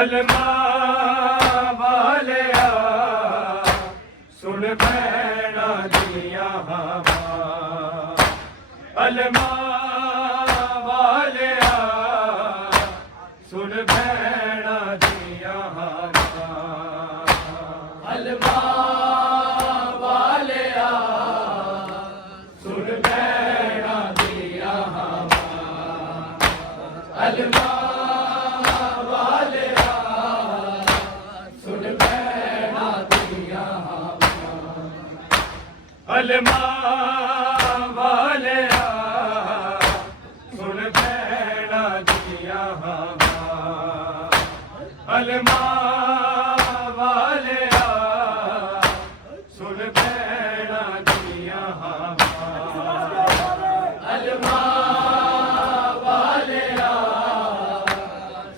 अलमा वालिया सुन भैणा दिया हवा अलमा वालिया सुन भैणा दिया हवा अलमा वालिया सुन भैणा दिया हवा अलमा अलमा वालिया सुन भैणा दिया हवा अलमा वालिया सुन भैणा दिया हवा अलमा वालिया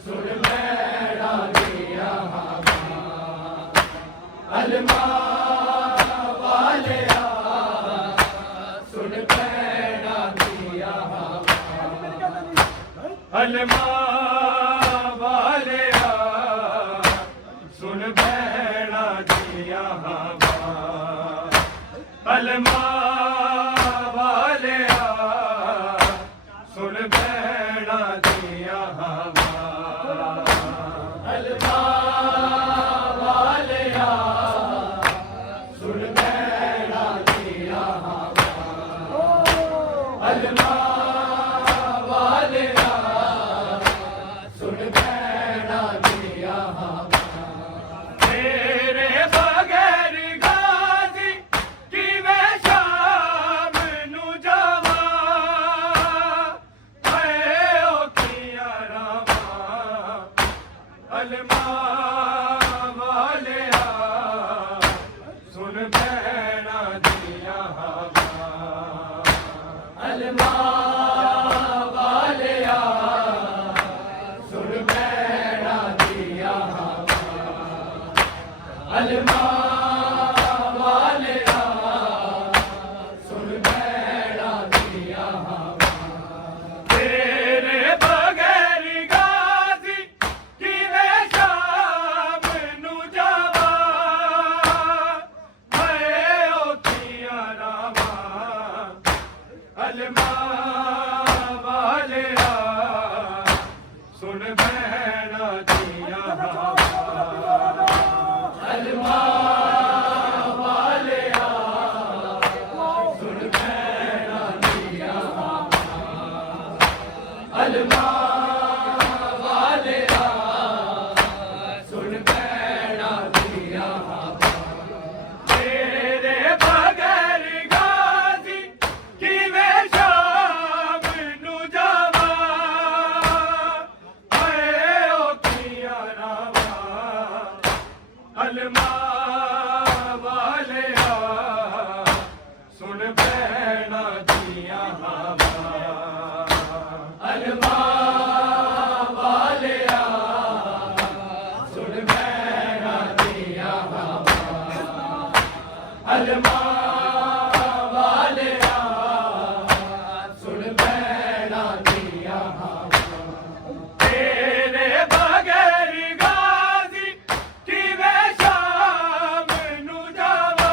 सुन भैणा दिया हवा अलमा अलमा वालिया सुन भैणा दिया हवा अलमा वालिया सुन भैणा दिया हवा अलमा वालिया सुन भैणा दिया हवा अलमा अलमा वालिया सुन भैणा दिया हवा अलमा वालिया सुन भैणा दिया हवा अलमा वालिया सुन भैणा दिया हवा तेरे बगैर गाजी अलमा वालिया सुन भैणा दिया हवा अलमा वालिया सुन भैणा दिया हवा अलमा वालिया सुन भैणा दिया हवा तेरे बगैर गाजी किवें शाम नू जावा हाय औखियां रावां अलमा वालिया सुन भैणा दिया हवा अलमा वालिया सुन भैणा दिया हवा अलमा वालिया सुन भैणा दिया हवा तेरे बगैर गाजी किवें शाम नू जावा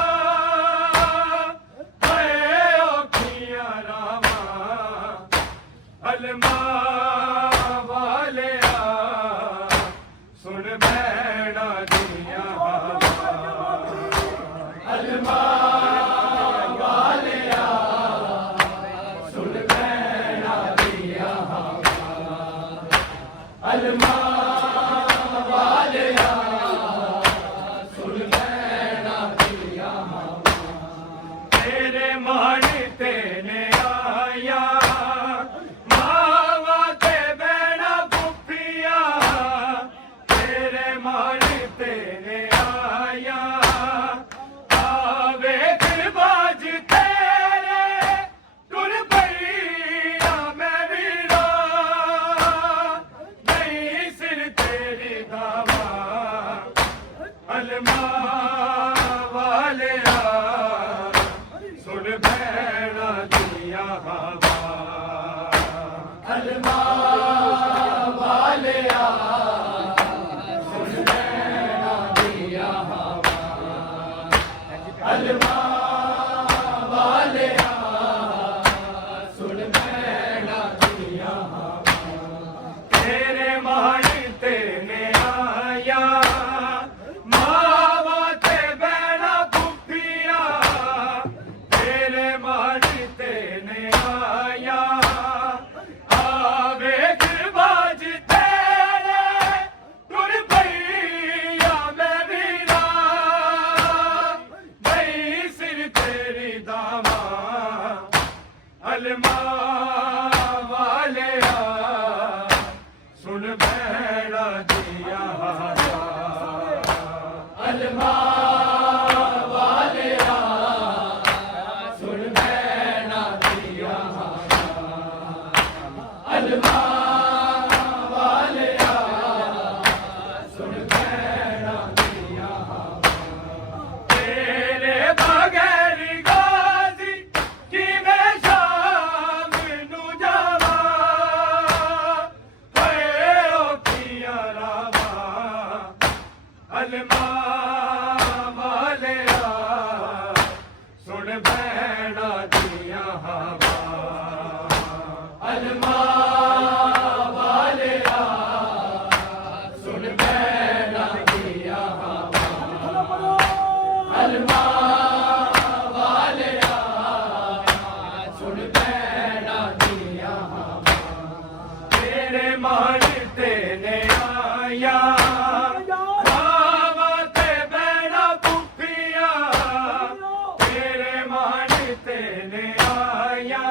हाय औखियां रावां अलमा वालिया सुन भैणा दिया हवा अलमा वालिया सुन भैणा दिया हवा अलमा वालिया सुन भैणा दिया हवा तेरे मान तेने आया मावा ते भैणा फुफिया तेरे मान तेने आया आवे ਅਲਮਾ ਵਾਲਿਆ ਸੁਣ ਭੈਣਾਂ ਦੀਆਂ ਤੇਰੇ ਮਹਣ ਤੇ ਨੇ ਆਇਆ ਮਾਵਾਂ ਤੇ ਭੈਣਾਂ ਭੁੱਖੀਆਂ ਤੇਰੇ ਮਹਣ ਤੇ ਨੇ ਆਇਆ ਆ ਵੇਖ ਬਾਜ ਤੇਰੇ ਟੁਰ ਪਈਆ ਮੈਂ ਵੀਰਾ ਨਹੀਂ ਸਿਰ ਤੇਰੀ ਦਾਵਾ ਅਲਮਾ ਵਾਲਿਆ ਸੁਣ ਭੈਣਾਂ ਦੀਆਂ ਅਲਮਾ ਵਾਲਿਆ ਸੁਣ ਭੈਣਾਂ ਦੀਆਂ ਅਲਮਾ ਵਾਲਿਆ ਸੁਣ ਭੈਣਾਂ ਦੀਆਂ ਤੇਰੇ ਬਗੈਰ ਗਾਜ਼ੀ ਕਿਵੇਂ ਸ਼ਾਮ ਨੂੰ ਜਾਵਾਂ ਹਏ ਔਖੀਆਂ ਰਾਵਾਂ ਅਲਮਾ ਵਾਲਿਆ ਸੁਣ ਭੈਣਾਂ ਦੀਆਂ ਅਲਮਾ ਵਾਲਿਆ ਸੁਣ ਭੈਣਾਂ ਦੀਆਂ ਅਲਮਾ ਵਾਲਿਆ ਸੁਣ ਭੈਣਾਂ ਦੀਆਂ ਤੇਰੇ ਮਹਣ ਤੇ ਨੇ ਆਇਆ ਮਾਵਾਂ ਤੇ ਭੈਣਾਂ ਭੁੱਖੀਆਂ ਤੇਰੇ ਮਹਣ ਤੇ ਨੇ ਆਇਆ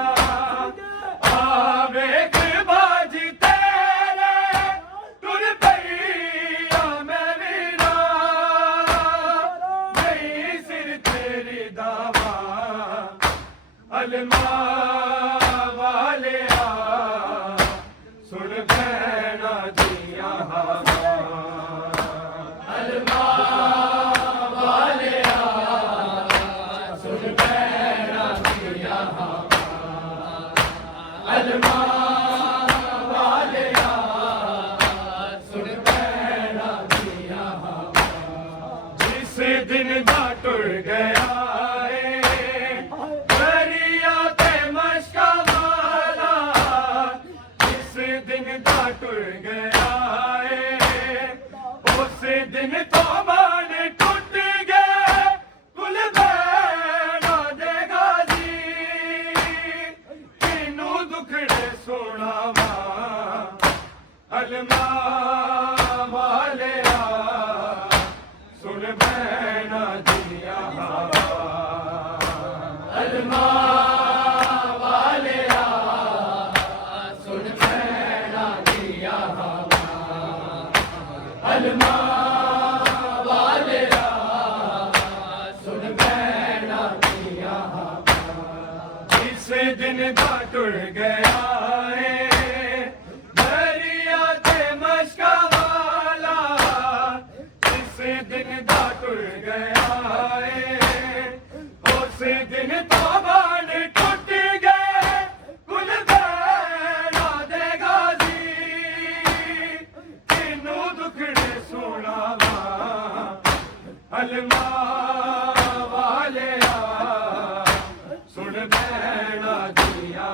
ਆ ਵੇਖ ਬਾਜ ਤੇਰੇ ਟੁਰ ਪਈਆ ਮੈਂ ਵੀਰਾ ਨਹੀਂ ਸਿਰ ਤੇਰੀ ਦਾਵਾ ਅਲਮਾ ਵਾਲਿਆ ਸੁਣ ਭੈਣਾਂ ਦੀਆਂ ਅਲਮਾ ਵਾਲਿਆ ਸੁਣ ਭੈਣਾਂ ਦੀਆਂ ਅਲਮਾ ਵਾਲਿਆ ਸੁਣ ਭੈਣਾਂ ਦੀਆਂ ਜਿਸ ਦਿਨ ਦਾ ਟੁਰ ਗਿਆ ਏ ਦਰਿਆ ਤੇ ਮਸ਼ਕਾ ਵਾਲਾ ਜਿਸ ਦਿਨ ਦਾ ਟੁਰ ਗਿਆ ਏ ਉਸ ਦਿਨ ਤੋਂ ਮਾਣ ਟੁੱਟ ਗਏ ਕੁਲ ਭੈਣਾਂ ਦੇ ਗਾਜ਼ੀ ਕਿਨੂੰ ਦੁਖੜੇ ਸੁਣਾਵਾਂ ਅਲਮਾ ਵਾਲਿਆ ਸੁਣ ਭੈਣਾਂ ਦੀਆਂ ਅਲਮਾ ਵਾਲਿਆ ਸੁਣ ਭੈਣਾਂ ਦੀਆਂ ਅਲਮਾ ਵਾਲਿਆ ਸੁਣ ਭੈਣਾਂ ਦੀਆਂ ਇਸ ਦਿਨ ਦਾ ਟੁਰ ਗਿਆ ਏ ਦਰਿਆ ਤੇ ਮਸ਼ਕਾ ਵਾਲਾ ਇਸ ਦਿਨ ਦਾ ਟੁਰ ਗਿਆ ਏ ਉਸ ਦਿਨ ਤੋਂ ਬਾਣ ਟੁੱਟ ਗਏ ਕੁਲ ਭੈਣਾਂ ਦੇ ਗਾਜ਼ੀ ਕਿਨੂੰ ਦੁਖੜੇ ਸੁਣਾਵਾਂ ਅਲਮਾ ਵਾਲਿਆ ਸੁਣ ਭੈਣਾਂ ਦੀਆਂ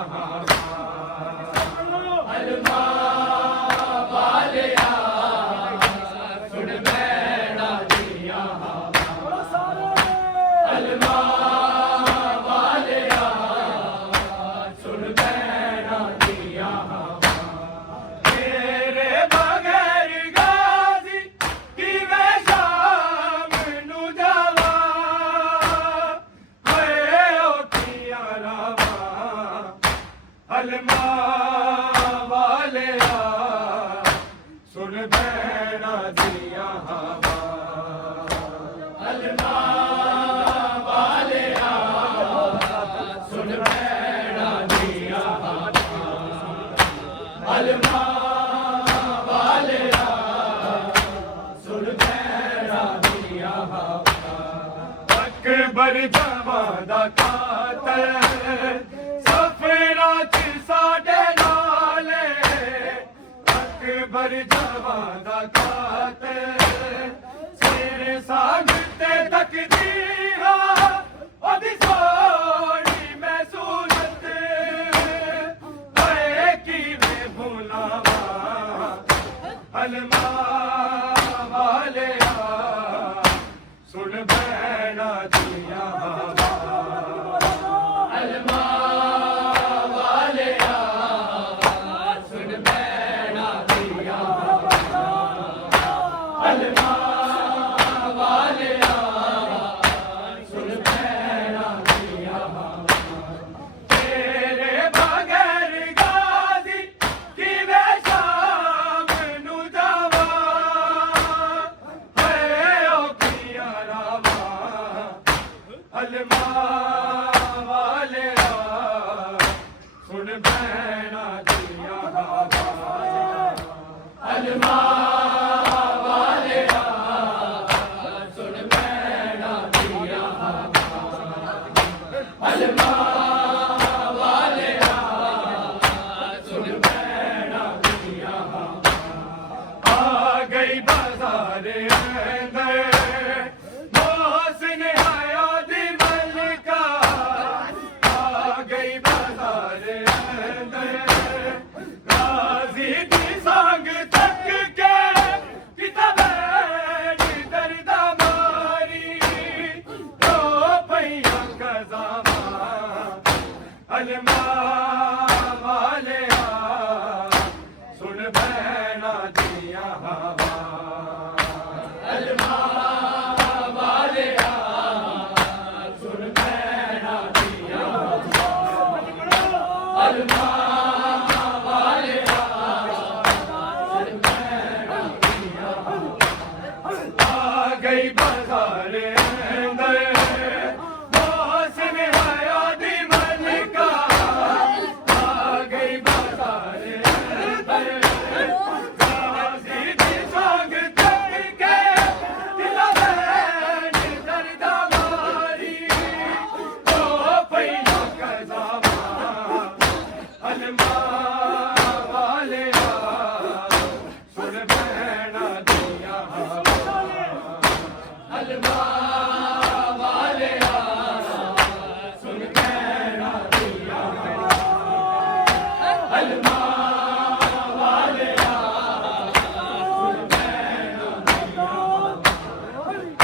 ਅਲਮਾ ਵਾਲਿਆ ਸੁਣ ਭੈਣਾਂ ਦੀਆਂ ਅਲਮਾ ਵਾਲਿਆ ਸੁਣ ਭੈਣਾਂ ਦੀਆਂ ਤੇਰੇ ਬਗੈਰ ਗਾਜ਼ੀ ਕਿਵੇਂ ਸ਼ਾਮ ਨੂੰ ਜਾਵਾਂ ਹਏ ਔਖੀਆਂ ਰਾਵਾਂ ਅਲਮਾ ਵਾਲਿਆ ਸੁਣ ਭੈਣਾਂ ਦੀਆਂ ਅਲਮਾ ਵਾਲਿਆ ਸੁਣ ਭੈਣਾਂ ਦੀਆਂ ਅਲਮਾ ਵਾਲਿਆ ਸੁਣ ਭੈਣਾਂ ਦੀਆਂ ਅਕਬਰ ਜਵਾਂ ਦਾ ਕਾਤਲ ਸਫਰਾਂ ਚ ਸਾਡੇ ਨਾਲ ਅਕਬਰ ਜਵਾਂ ਦਾ ਕਾਤਲ ਸਿਰ ਸਾਂਝ ਤੇ ਤਕਦੀਰਾਂ ਦੀਆਂ ਹਵਾ ਅਲਮਾ ਵਾਲਿਆ ਸੁਣ ਭੈਣਾਂ ਦੀਆਂ ਅਲਮਾ ਵਾਲਿਆ ਸੁਣ ਭੈਣਾਂ ਦੀਆਂ ਤੇਰੇ ਬਗੈਰ ਗਾਜ਼ੀ ਕਿਵੇਂ ਸ਼ਾਮ ਨੂੰ ਜਾਵਾਂ ਹੈ ਉਹ ਕੀਆਂ ਰਾਵਾਂ ਅਲਮਾ ਵਾਲਿਆ ਸੁਣ ਭੈਣਾਂ ਦੀਆਂ ਹਵਾ ਅਲਮਾ ਵਾਲਿਆ ਸੁਣ ਭੈਣਾਂ ਦੀਆਂ ਅਲਮਾ ਵਾਲਿਆ ਸੁਣ ਭੈਣਾਂ ਦੀਆਂ ਆ ਗਈ ਬਾਜ਼ਾਰ ਅੰਦਰ ਮੋਹਸਿਨ ਆਇਆ ਦੀ ਮਲਕਾ ਆ ਗਈ ਬਾਜ਼ਾਰ ਅੰਦਰ ਰਾਜ਼ੀ ਦੀ ਸੰਗ ਤੱਕ ਕੇ ਕਿਤਾਬੇ ਦੀ ਦਰਦਾ ਮਾਰੀ ਰੋ ਪਈਆਂ ਕਜ਼ਾਮਾਂ ਅਲਮਾ ਵਾਲਿਆ ਸੁਣ ਭੈਣਾਂ ਦੀਆਂ ਹਵਾ ਅਲਮਾ ਵਾਲਿਆ ਸੁਣ ਭੈਣਾਂ ਦੀਆਂ ਅਲਮਾ ਵਾਲਿਆ ਸੁਣ ਭੈਣਾਂ ਦੀਆਂ ਆ ਗਈ ਬਾਜ਼ਾਰ ਅੰਦਰ ਮੋਹਸਿਨ ਆਇਆ ਦੀ ਮਲਕਾ ਆ ਗਈ ਬਾਜ਼ਾਰ ਅੰਦਰ ਰਾਜ਼ੀ ਦੀ ਸੰਗ ਤੱਕ ਕੇ ਦਿਲਾਂ ਦੇ ਦਰਦਾ ਮਾਰੀ ਰੋ ਪਈਆਂ ਕਜ਼ਾਮਾਂ ਅਲਮਾ ਵਾਲਿਆ ਸੁਣ ਭੈਣਾਂ ਦੀਆਂ ਹਵਾ ਅਲਮਾ ਵਾਲਿਆ ਸੁਣ ਭੈਣਾਂ ਦੀਆਂ ਅਲਮਾ ਵਾਲਿਆ ਸੁਣ ਭੈਣਾਂ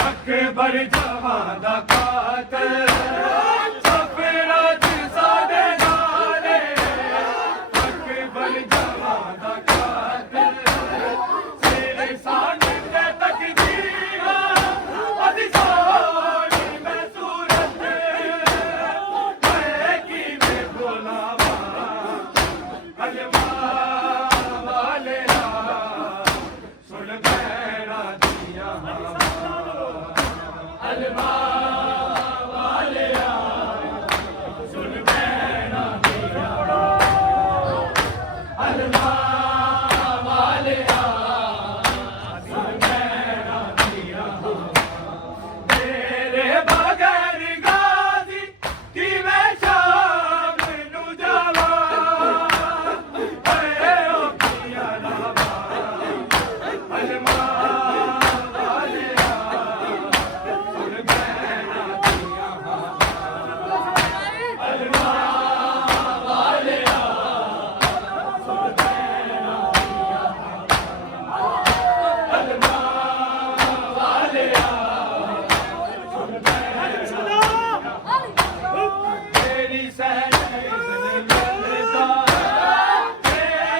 ਅਕਬਰ ਜਵਾਂ ਦਾ ਕਾਤਲ ਸਫਰਾਂ ਚ ਸਾਡੇ ਨਾਲ ਅਕਬਰ ਜਵਾਂ ਦਾ ਕਾਤਲ ਤੇਰੇ ਸਾਹਮਣੇ ਤੇ ਤਕਦੀਰਾਂ ਅਦੀ ਸੋਹਣੀ ਮੈਂ ਸੂਰਤ ਮੈਂ ਕਿਵੇਂ ਬੁਲਾਵਾਂ ਅਲਮਾ ਵਾਲਿਆ ਸੁਣ ਭੈਣਾਂ ਦੀਆਂ ਹਵਾ ਅਲਮਾ ਵਾਲਿਆ ਸੁਣ ਭੈਣਾਂ ਦੀਆਂ ਅਲਮਾ ਵਾਲਿਆ ਸੁਣ ਭੈਣਾਂ ਦੀਆਂ ਤੇਰੇ ਬਗੈਰ ਗਾਜ਼ੀ ਕਿਵੇਂ ਸ਼ਾਮ ਨੂੰ ਜਾਵਾਂ ਏ ਉਹ ਕੀਆਂ ਰਾਵਾਂ ਅਲਮਾ ਵਾਲਿਆ ਸੁਣ ਭੈਣਾਂ ਦੀਆਂ ਅਲਮਾ ਵਾਲਿਆ ਸੁਣ ਭੈਣਾਂ ਦੀਆਂ ਅਲਮਾ ਵਾਲਿਆ ਸੁਣ ਭੈਣਾਂ ਤੇਰੀ ਸਹਿਜ ਨੇ ਮਿਲਦਾ ਤੇ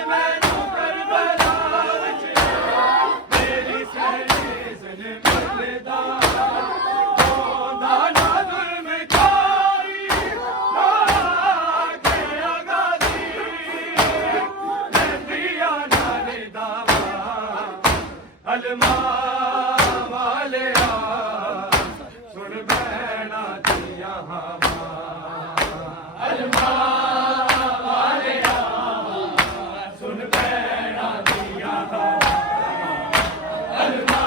ਮੈਨੂੰ ਕਰਬਲਾ ਵਿੱਚ ਤੇਰੀ ਸਹਿਜ ਨੇ ਮਿਲਦਾ ਉਹਦਾ ਨਾ ਜ਼ੁਲਮ ਕਾਰੀ ਨਾ ਕੇ ਆਗਾਜ਼ੀ ਲੈਂਦੀਆਂ ਨਾਲੇ ਦਾਵਾ ਅਲਮਾ ਵਾਲਿਆ ਸੁਣ ਭੈਣਾਂ ਦੀਆਂ ਹਵਾ ਅਲਮਾ ਵਾਲਿਆ ਸੁਣ ਭੈਣਾਂ ਦੀਆਂ ਅਲਮਾ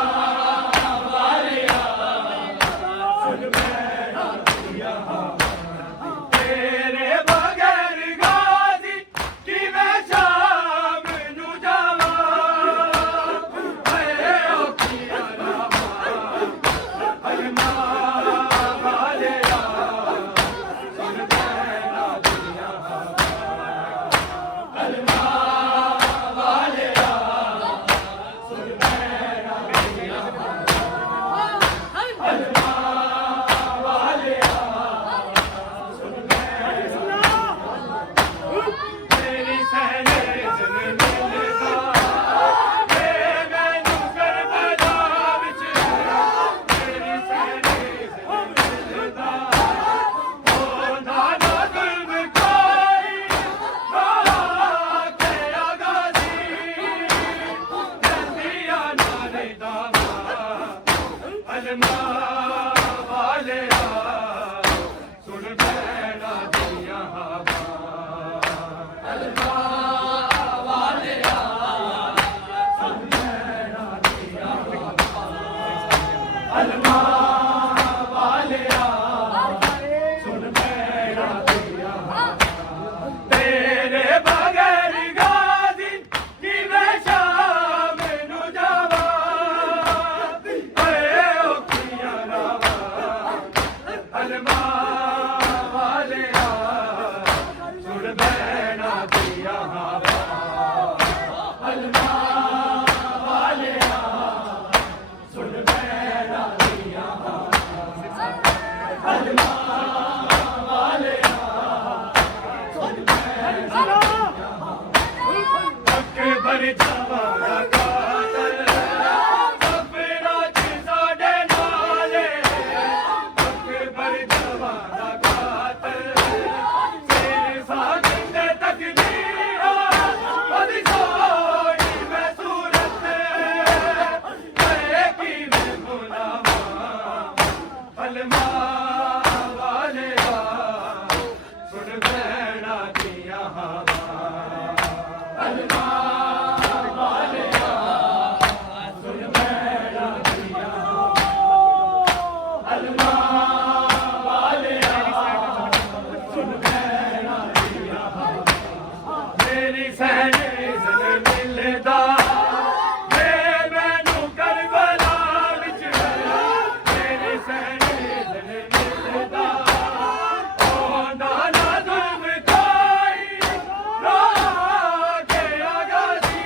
ਵਾਲਿਆ ਸੁਣ ਭੈਣਾਂ ਦੀਆਂ ਤੇਰੇ ਬਗੈਰ ਗਾਜ਼ੀ ਕਿਵੇਂ ਸ਼ਾਮ ਨੂੰ ਜਾਵਾਂ ਏ ਉਹ ਕੀਆਂ ਰਾਵਾਂ ਅਲਮਾ ਵਾਲਿਆ ਅਲਮਾ ਵਾਲਿਆ ਸੁਣ ਬੈਣਾ ਦੀਆਂ ਹਵਾ ਅਲਮਾ ਵਾਲਿਆ ਸੁਣ ਬੈਣਾ ਦੀਆਂ ਅਲਮਾ ਵਾਲਿਆ ਸੁਣ ਬੈਣਾ ਅਕਬਰ ਜਵਾਨਾ ਕਾਤਲ ਸਫਰਾਂ ਚ ਸਾਡੇ ਨਾਲੇ ਅਕਬਰ ਜਵਾਨਾ ਕਾਤਲ ਤੇਰੇ ਸਾਜਿੰਦੇ ਤਕਦੀਰਾਂ ਉਹਦੀ ਸੋਹਣੀ ਮੈਂ ਸੂਰਤ ਕਰੇ ਕਿਵੇਂ ਮੁਨਾਵਾ ਅਲਮਾ ਵਾਲਿਆ ਸੁਣ ਬੈਣਾ ਦੀਆਂ ਹਵਾ ਅਲਮਾ ਵਾਲਿਆ ਸੁਣ ਬੈਣਾ ਦੀਆਂ ਅਲਮਾ ਵਾਲਿਆ ਸੁਣ ਬੈਣਾ ਦੀਆਂ ਮੇਰੀ ਸਹਿਣ ਮਿਲਦਾ ਵੇ ਮੈਨੂੰ ਕਰਬਲਾ ਵਿੱਚ ਮੇਰੀ ਸਹਿਣ ਮਿਲਦਾ ਉਹਦਾ ਨਾ ਦੁਮ ਕੋਈ ਰਾਹ ਕੇ ਆਗਾਜ਼ੀ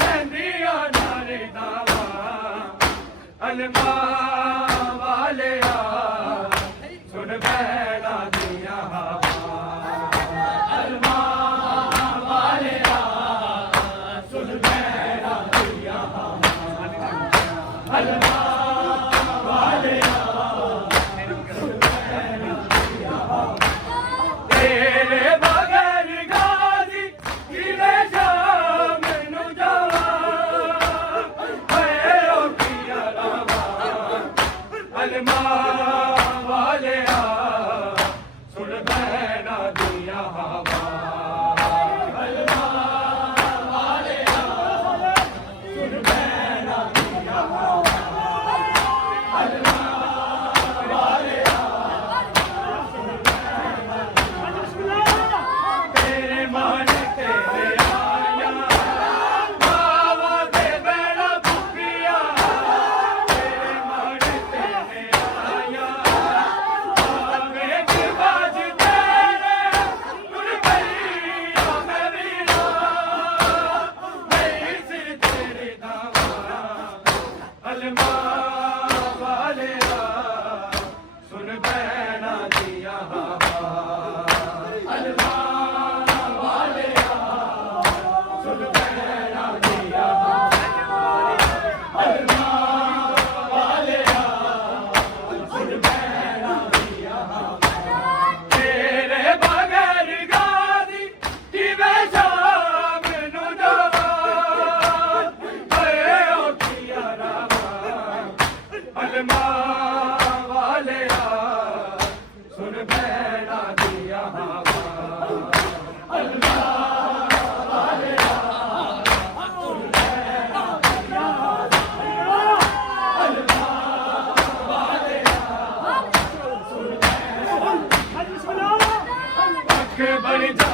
ਲੈਂਦੀਆਂ ਨਾਰੇ ਦਾਵਾ ਅਲਮਾ ਵਾਲਿਆ ਸੁਣ ਬੈਣਾ ਦੀਆਂ ਹਵਾ ਅਲਮਾ ਵਾਲਿਆ ਸੁਣ ਬੈਣਾ ਦੀਆਂ ਅਲਮਾ ਵਾਲਿਆ ਤੇਰੇ ਬਗੈਰ ਗਾਜ਼ੀ ਕਿਵੇਂ ਸ਼ਾਮ ਨੂੰ ਜਾਵਾਂ ਹਏ ਓ ਕੀਆ ਰਾਵਾ ਅਲਮਾ ਵਾਲਿਆ ਸੁਣ ਬੈਣਾ ਦੀਆਂ ਹਵਾ ਅਲਮਾ ਵਾਲਿਆ ਸੁਣ ਬੈਣਾ ਦੀਆਂ ਅਲਮਾ ਵਾਲਿਆ ਤੇਰੇ ਮਨ ਤੇਰੇ ਆਇਆ ਬਾਵਾ ਦੇ ਬੈਣਾ ਭੁੱਖੀਆਂ ਤੇਰੇ ਮਨ ਤੇਰੇ ਆਇਆ ਆਵੇ ਕਿ ਬਾਜ ਤੇਰੇ ਗੁਣ ਕਰੀਆ ਮੈਂ ਵੀਰਾ ਨਹੀਂ ਸਿਰ ਤੇਰੇ ਦਾਵਾ ਅਲਮਾ ਵਾਲਿਆ ਸੁਣ ਬੈਣਾ ਦੀਆਂ ਹਵਾ ਅਲਮਾ ਵਾਲਿਆ ਸੁਣ ਬੈਣਾ ਦੀਆਂ ਅਲਮਾ ਵਾਲਿਆ ਸੁਣ ਬੈਣਾ ਦੀਆਂ ਤੇਰੇ ਬਗੈਰ ਗਾਦੀ ਕਿਵੇਂ ਸ਼ਾਮ ਨੂੰ ਜਾਵਾਂ ਹਏ ਓ ਕੀਆ ਰਾਵਾ ਅਲਮਾ ਵਾਲਿਆ ਸੁਣ ਬੈਣਾ ਦੀਆਂ ਹਵਾ ਅਲਮਾ ਵਾਲਿਆ ਸੁਣ ਬੈਣਾ ਦੀਆਂ ਅਲਮਾ ਵਾਲਿਆ ਸੁਣ ਬੈਣਾ ਅਕਬਰ